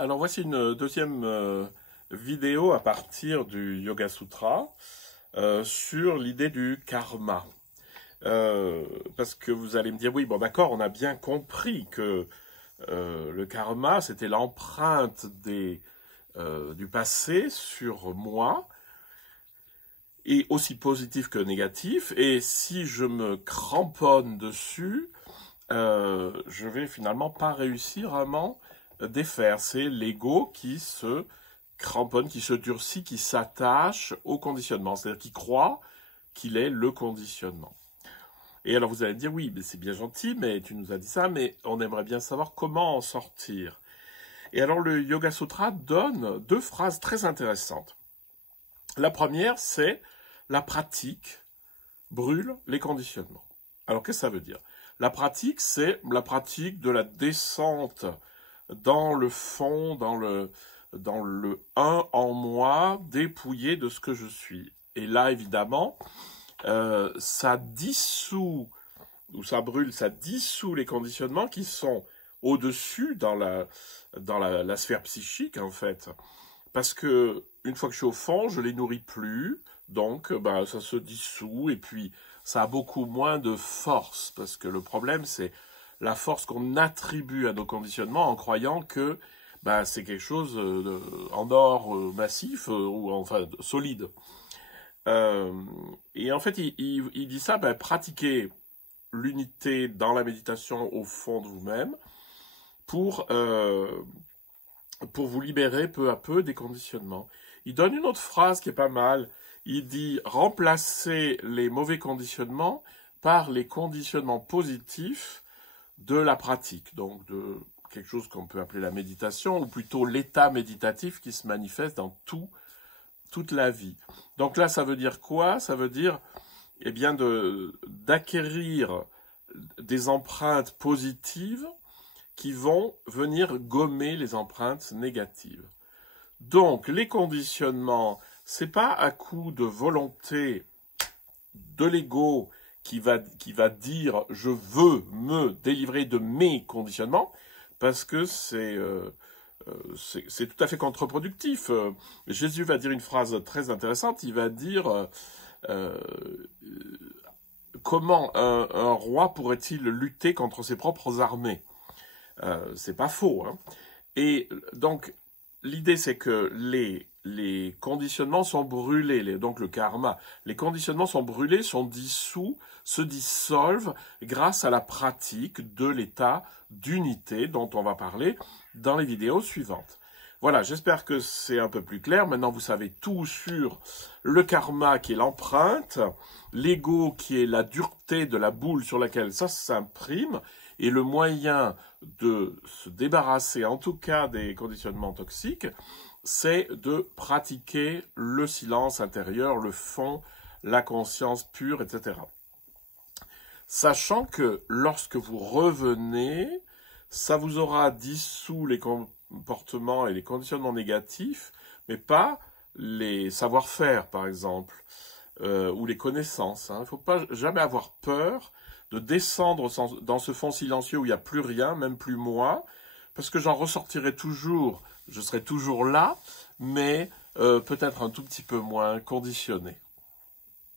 Alors voici une deuxième vidéo à partir du Yoga Sutra sur l'idée du karma. Parce que vous allez me dire, oui, bon d'accord, on a bien compris que le karma, c'était l'empreinte du passé sur moi, et aussi positif que négatif, et si je me cramponne dessus, je vais finalement pas réussir à m'en défaire. C'est l'ego qui se cramponne, qui se durcit, qui s'attache au conditionnement, c'est-à-dire qui croit qu'il est le conditionnement. Et alors vous allez me dire, oui, mais c'est bien gentil, mais tu nous as dit ça, mais on aimerait bien savoir comment en sortir. Et alors le Yoga Sutra donne deux phrases très intéressantes. La première, c'est « la pratique brûle les conditionnements ». Alors qu'est-ce que ça veut dire? La pratique, c'est la pratique de la descente dans le fond, dans le un en moi, dépouillé de ce que je suis. Et là, évidemment, ça dissout, ou ça brûle, ça dissout les conditionnements qui sont au-dessus dans la sphère psychique, en fait. Parce que une fois que je suis au fond, je les nourris plus, donc ça se dissout, et puis ça a beaucoup moins de force, parce que le problème, c'est la force qu'on attribue à nos conditionnements en croyant que c'est quelque chose en or massif, ou enfin solide. Et en fait, il dit ça, pratiquez l'unité dans la méditation au fond de vous-même pour vous libérer peu à peu des conditionnements. Il donne une autre phrase qui est pas mal. Il dit « remplacer les mauvais conditionnements par les conditionnements positifs de la pratique ». Donc de quelque chose qu'on peut appeler la méditation, ou plutôt l'état méditatif qui se manifeste dans toute la vie. Donc là, ça veut dire quoi? Ça veut dire d'acquérir des empreintes positives qui vont venir gommer les empreintes négatives. Donc, les conditionnements, c'est pas à coup de volonté de l'ego qui va dire « je veux me délivrer de mes conditionnements », parce que c'est tout à fait contre-productif. Jésus va dire une phrase très intéressante, il va dire comment un roi pourrait-il lutter contre ses propres armées? C'est pas faux, hein. Et donc, l'idée, c'est que les conditionnements sont brûlés, donc le karma. Les conditionnements sont brûlés, sont dissous, se dissolvent grâce à la pratique de l'état d'unité dont on va parler dans les vidéos suivantes. Voilà, j'espère que c'est un peu plus clair. Maintenant, vous savez tout sur le karma qui est l'empreinte, l'ego qui est la dureté de la boule sur laquelle ça s'imprime, et le moyen de se débarrasser, en tout cas des conditionnements toxiques, c'est de pratiquer le silence intérieur, le fond, la conscience pure, etc. Sachant que lorsque vous revenez, ça vous aura dissous les comportements et les conditionnements négatifs, mais pas les savoir-faire, par exemple, ou les connaissances. Il ne faut pas jamais avoir peur de descendre dans ce fond silencieux où il n'y a plus rien, même plus moi, parce que j'en ressortirai toujours, je serai toujours là, mais peut-être un tout petit peu moins conditionné.